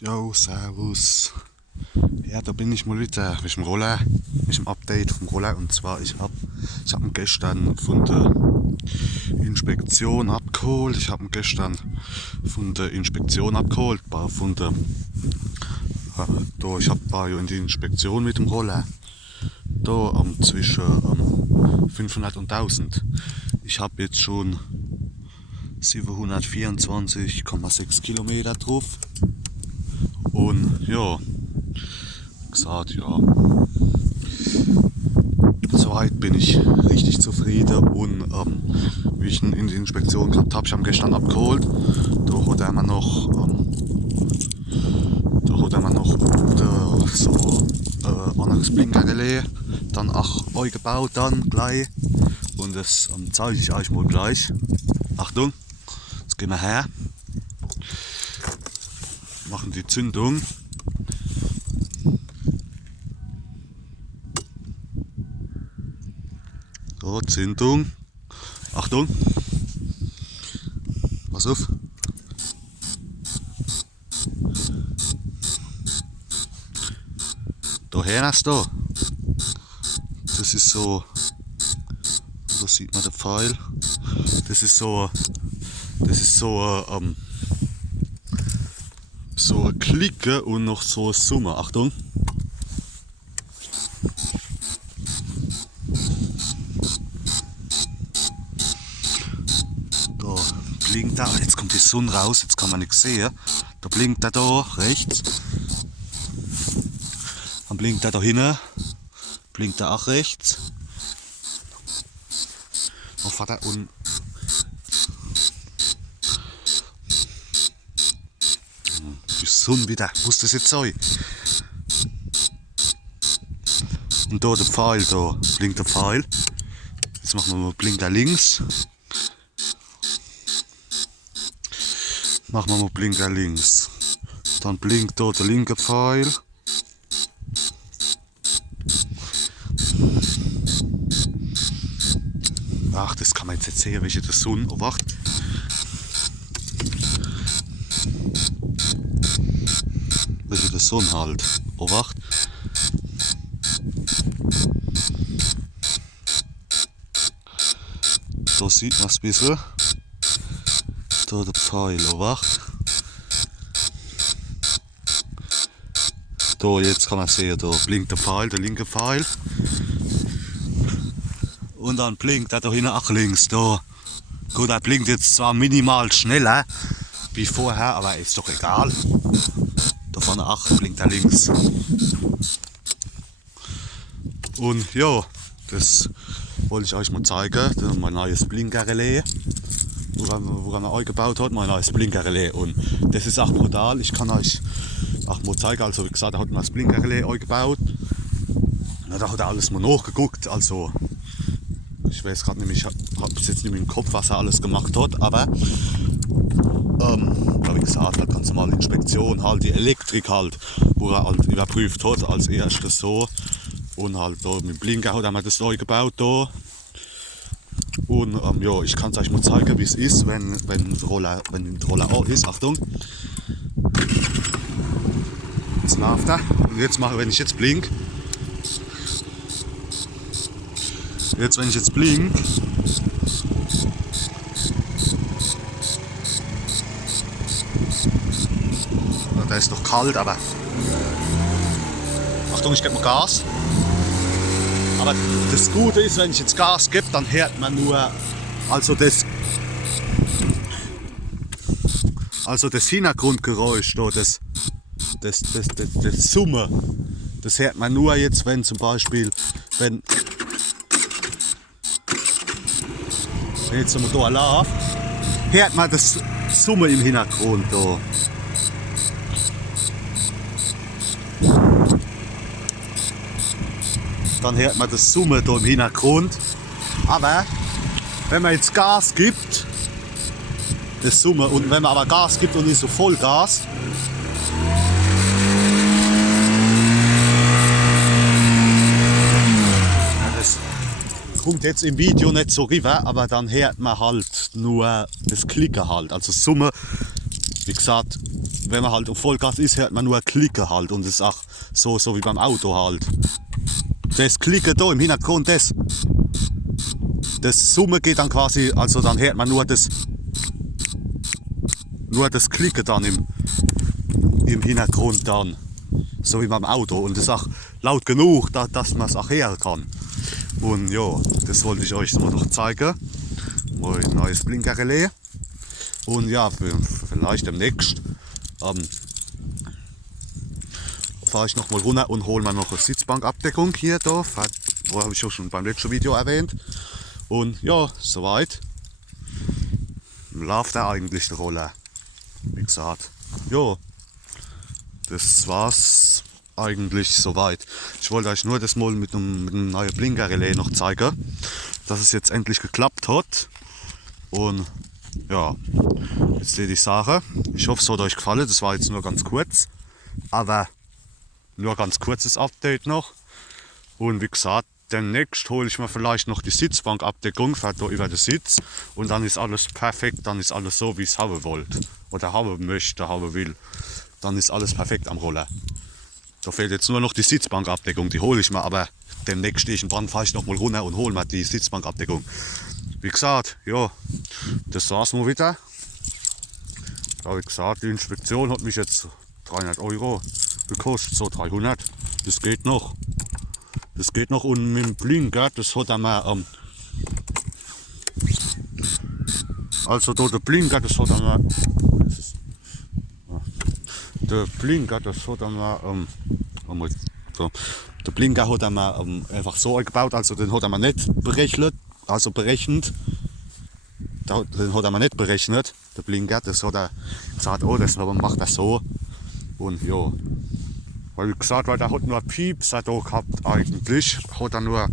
Jo, servus. Ja, da bin ich mal wieder mit dem Roller, mit dem Update vom Roller. Und zwar, ich hab ihn gestern von der Inspektion abgeholt. Ich habe ihn gestern von der Inspektion abgeholt. War ja in die Inspektion mit dem Roller. Da zwischen 500 und 1000. Ich habe jetzt schon 724,6 Kilometer drauf. Und ja, gesagt, ja, soweit bin ich richtig zufrieden. Und wie ich ihn in die Inspektion gehabt habe, ich habe ihn gestern abgeholt. Da hat er mir noch so anderes Blinkerrelais dann auch eingebaut dann gleich. Und das zeige ich euch mal gleich. Achtung, jetzt gehen wir her, machen die Zündung. So, Zündung. Achtung. Pass auf. Da hast du. Das ist so. Da sieht man den Pfeil. Das ist so ein Klicken und noch so ein Summen. Achtung. Da blinkt er. Jetzt kommt die Sonne raus. Jetzt kann man nichts sehen. Da blinkt er da rechts. Dann blinkt er da hinten. Blinkt er auch rechts. Dann fährt er unten. Die Sonne wieder. Muss das jetzt sein? Und da der Pfeil, da blinkt der Pfeil. Jetzt machen wir mal Blinker links. Machen wir mal Blinker links. Dann blinkt da der linke Pfeil. Ach, das kann man jetzt nicht sehen, welche der Sonne. Oh, wacht. Welche der Sonne halt. Oh, wacht. Da sieht man es ein bisschen. Da der Pfeil, oh, wacht. Da, jetzt kann man sehen, da blinkt der Pfeil, der linke Pfeil. Und dann blinkt er da hinten auch links. Da. Gut, er blinkt jetzt zwar minimal schneller wie vorher, aber ist doch egal. Da vorne auch blinkt er links. Und ja, das wollte ich euch mal zeigen. Das ist mein neues Blinkerrelais, woran er eingebaut hat, mein neues Blinkerrelais. Und das ist auch brutal. Ich kann euch auch mal zeigen. Also wie gesagt, er hat mir das Blinkerrelais eingebaut. Und da hat er alles mal nachgeguckt. Also ich weiß gerade nicht, ich habe es jetzt nicht mehr im Kopf, was er alles gemacht hat, aber wie gesagt, halt ganz normal Inspektion, halt die Elektrik halt, wo er halt überprüft hat als erstes so. Und halt da mit dem Blinker hat er mir das neu gebaut da. Und ja, ich kann es euch mal zeigen, wie es ist, wenn der Roller an ist. Achtung. Jetzt läuft er. Und jetzt mache, wenn ich jetzt blink. Jetzt, wenn ich jetzt blink, da ist noch kalt, aber Achtung, ich gebe mal Gas. Aber das Gute ist, wenn ich jetzt Gas gebe, dann hört man nur, also das Hintergrundgeräusch, das Summen, das hört man nur jetzt, wenn zum Beispiel, wenn jetzt der Motor läuft, hört man das Summen im Hintergrund da. Dann hört man das Summen da im Hintergrund. Aber wenn man jetzt Gas gibt, das Summen, und wenn man aber Gas gibt und nicht so Vollgas, kommt jetzt im Video nicht so rüber, aber dann hört man halt nur das Klicken halt. Also Summe wie gesagt, wenn man halt auf Vollgas ist, hört man nur Klicken halt. Und das ist auch so wie beim Auto halt. Das Klicken da im Hintergrund, das Summen geht dann quasi, also dann hört man nur das Klicken dann im Hintergrund dann. So wie beim Auto. Und das ist auch laut genug, dass man es auch hören kann. Und ja, das wollte ich euch mal noch zeigen. Mein neues Blinkerrelais. Und ja, vielleicht demnächst fahre ich noch mal runter und hole mir noch eine Sitzbankabdeckung hier da. Wo habe ich auch schon beim letzten Video erwähnt. Und ja, soweit läuft er eigentlich die Rolle. Wie gesagt, ja, das war's eigentlich soweit. Ich wollte euch nur das mal mit einem neuen Blinkerrelais noch zeigen, dass es jetzt endlich geklappt hat. Und ja, jetzt die Sache. Ich hoffe, es hat euch gefallen. Das war jetzt nur ganz kurz, aber nur ganz kurzes Update noch. Und wie gesagt, demnächst hole ich mir vielleicht noch die Sitzbankabdeckung für da über den Sitz und dann ist alles perfekt, dann ist alles so, wie ich es haben wollte oder haben möchte, haben will. Dann ist alles perfekt am Roller. Da fehlt jetzt nur noch die Sitzbankabdeckung, die hole ich mir, aber demnächst stehe ich in Brand, fahre ich noch mal runter und hole mir die Sitzbankabdeckung. Wie gesagt, ja, das war's mal wieder. Ja, wie gesagt, die Inspektion hat mich jetzt 300 € gekostet, so 300. Das geht noch. Das geht noch und mit dem Blinker, das hat er mir, also da der Blinker, das hat er mir, der Blinker, das hat er mir, so, der Blinker hat er mir einfach so gebaut, also den hat er mir nicht berechnet, also berechnet, den hat er mir nicht berechnet, der Blinker, das hat er gesagt, oh, das macht er so und ja. Weil wie gesagt, weil der hat nur Piepser da gehabt eigentlich, hat er nur,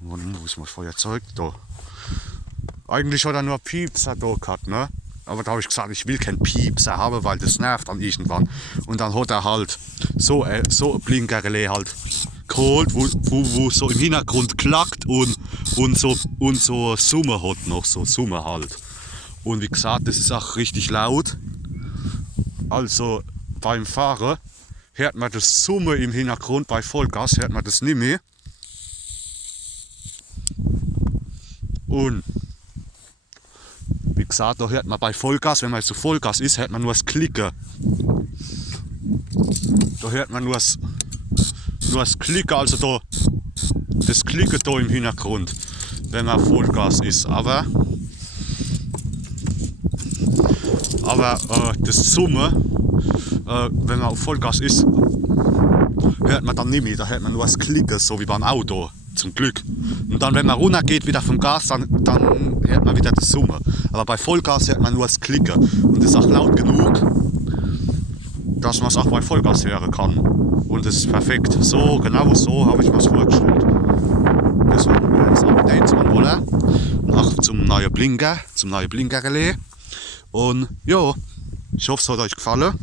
wo ist mein Feuerzeug da? Eigentlich hat er nur Piepser da gehabt, ne? Aber da habe ich gesagt, ich will keinen Piepser haben, weil das nervt dann irgendwann. Und dann hat er halt so ein Blinkerrelais halt geholt, wo so im Hintergrund klackt und so Summe hat noch, so Summe halt. Und wie gesagt, das ist auch richtig laut. Also beim Fahren hört man das Summen im Hintergrund, bei Vollgas hört man das nicht mehr. Und wie gesagt, da hört man bei Vollgas, wenn man jetzt so Vollgas ist, hört man nur das Klicken. Da hört man nur das Klicken, also da, das Klicken da im Hintergrund, wenn man Vollgas ist. Aber das Summen, wenn man auf Vollgas ist, hört man dann nicht mehr, da hört man nur das Klicken, so wie beim Auto, zum Glück. Und dann, wenn man runter geht wieder vom Gas, dann hört man wieder das Summen. Aber bei Vollgas hört man nur das Klicken. Und das ist auch laut genug, dass man es auch bei Vollgas hören kann. Und das ist perfekt. So, genau so habe ich mir das vorgestellt. Das war das Update zum Roller. Auch zum neuen Blinkerrelais. Und ja, ich hoffe, es hat euch gefallen.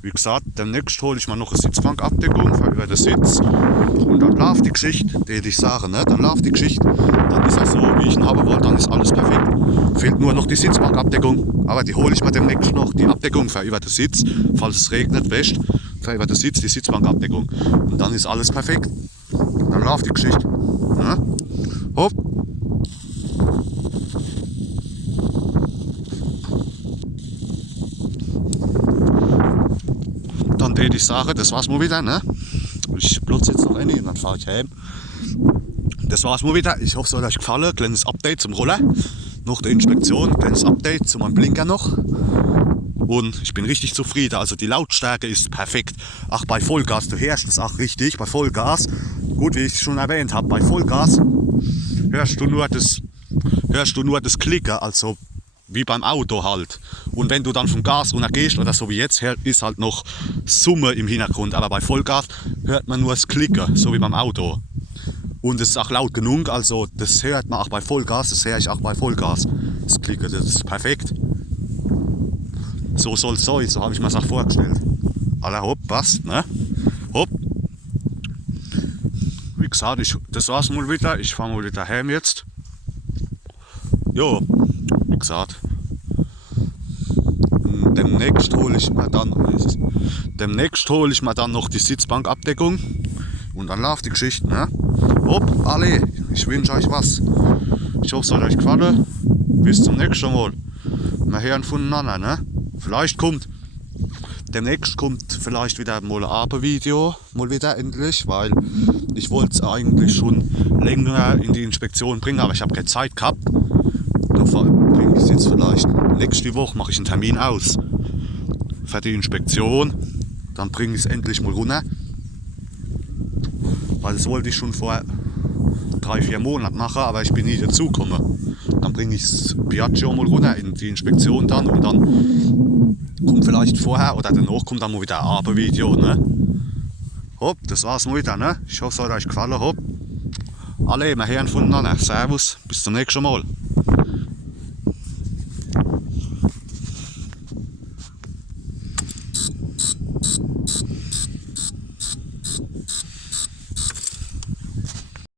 Wie gesagt, demnächst hole ich mir noch eine Sitzbankabdeckung für über den Sitz. Und dann läuft die Geschichte, die ich sage, ne? Dann läuft die Geschichte. Dann ist er so, wie ich ihn haben wollte, dann ist alles perfekt. Fehlt nur noch die Sitzbankabdeckung. Aber die hole ich mir demnächst noch, die Abdeckung für über den Sitz. Falls es regnet, wäscht, für über den Sitz die Sitzbankabdeckung. Und dann ist alles perfekt. Dann läuft die Geschichte. Ne? Hopp. Dann die Sache, das war's mal wieder, ne? Ich blutze jetzt noch rein und dann fahre ich heim. Das war's mal wieder. Ich hoffe, es hat euch gefallen. Kleines Update zum Roller. Noch der Inspektion, kleines Update zu meinem Blinker noch. Und ich bin richtig zufrieden. Also die Lautstärke ist perfekt. Ach, bei Vollgas, du hörst es auch richtig. Bei Vollgas, gut, wie ich schon erwähnt habe, bei Vollgas hörst du nur das Klicken, also wie beim Auto halt. Und wenn du dann vom Gas runter gehst oder so wie jetzt, ist halt noch Summe im Hintergrund. Aber bei Vollgas hört man nur das Klicken, so wie beim Auto. Und es ist auch laut genug, also das hört man auch bei Vollgas, das höre ich auch bei Vollgas. Das Klicken, das ist perfekt. So soll es sein, so habe ich mir das auch vorgestellt. Alle hopp, passt, ne? Hopp. Wie gesagt, das war's mal wieder. Ich fahre mal wieder heim jetzt. Jo, wie gesagt. demnächst hole ich mir dann noch die Sitzbankabdeckung und dann läuft die Geschichte. Ne? Hopp, alle, ich wünsche euch was. Ich hoffe, es hat euch gefallen. Bis zum nächsten Mal. Wir hören voneinander. Ne? Demnächst kommt vielleicht wieder mal ein Abendvideo, mal wieder endlich, weil ich wollte es eigentlich schon länger in die Inspektion bringen, aber ich habe keine Zeit gehabt. Da bringe ich es jetzt vielleicht nächste Woche, mache ich einen Termin aus für die Inspektion, dann bringe ich es endlich mal runter, weil das wollte ich schon vor 3-4 Monaten machen, aber ich bin nie dazu gekommen. Dann bringe ich das Piaggio mal runter in die Inspektion dann und dann kommt vielleicht vorher oder danach kommt dann mal wieder ein Abendvideo. Ne? Hopp, das war's mal wieder. Ne? Ich hoffe, es hat euch gefallen. Hopp. Alle, wir hören voneinander. Servus, bis zum nächsten Mal.